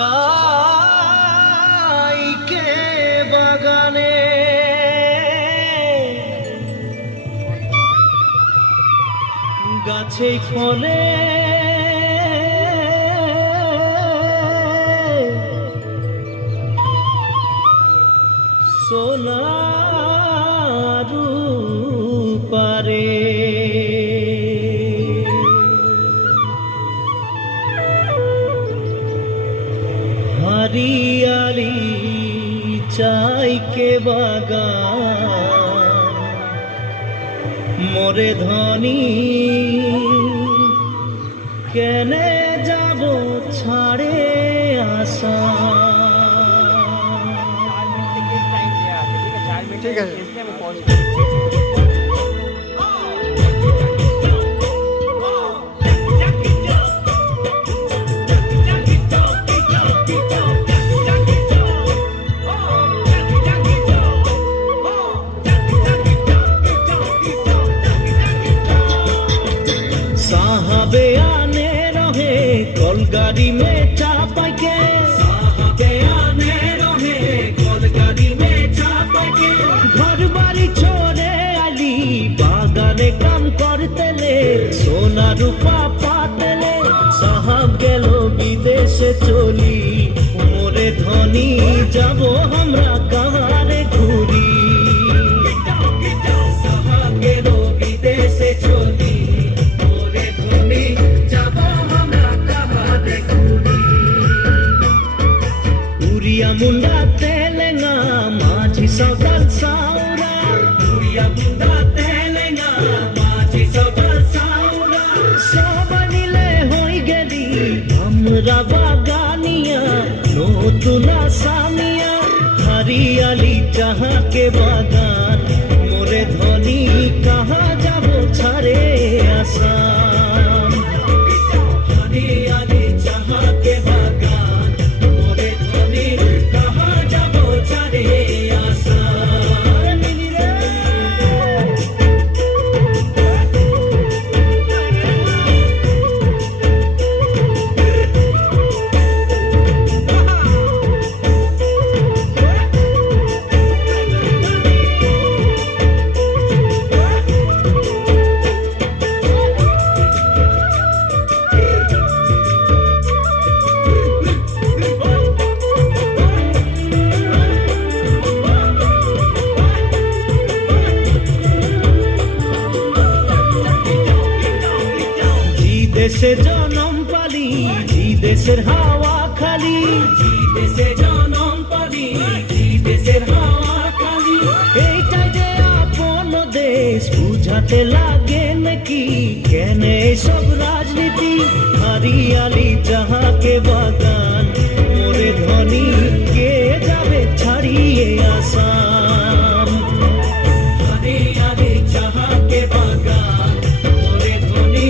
যাই কে বাগানে গাছে ফলে সোনার পারে हरियाली चाय के बागान मोरे धनी केने जाबो छाड़े आशा ठीक है साहबे आने रहे कलगाड़ी में चापा के साहबे आने रहे कलगाड़ी में चापा के घर बाड़ी छोड़े आली बागाने काम करते ले सोना रूपा पाते ले साहब गेलो विदेशे चली मोरे धनी जाबो हमरा कहारे घुरी साहब गेलो विदेशे चली मुंडा तेलेंगा माझी सौदाल साउरा उरिया मुंडा तेलेंगा माझी सौदाल साउरा सबनिले होई गेली हमरा बागानिया नतुना सामिया हरियाली चाहा के बागान मोरे धनी कहाँ जाबो छाड़े आसाम हरियाली चाहा के बागान मोरे धनी দেশে জনম পালি জি দেশের হাওয়া খালি জি দেশে জনম পালি জি দেশের হাওয়া খালি এইটাই যে আপন দেশ বুঝাতে লাগে নাকি কেন সব রাজনীতি হরিয়ালি চাহাকে বাগান মোরে ধনী কে যাবে ছাড়িয়ে আসাম হরিয়ালি চাহাকে বাগান মোরে ধনী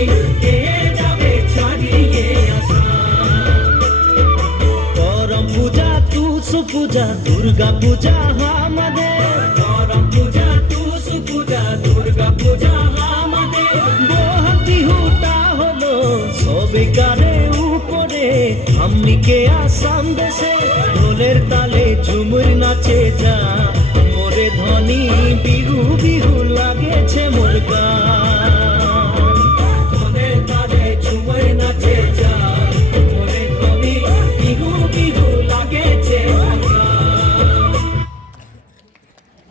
पूजा दुर्गा पूजा हमाদের করম পূজা তুসু পূজা দুর্গা পূজা আমাদের বহতি হুটা হলো সবে কারে উপরে আমনিকে আসাম দেশে ঢোলের তালে ঝুমুর নাচে যা মোরে ধনী বিহু বিহু লাগেছে মোর গান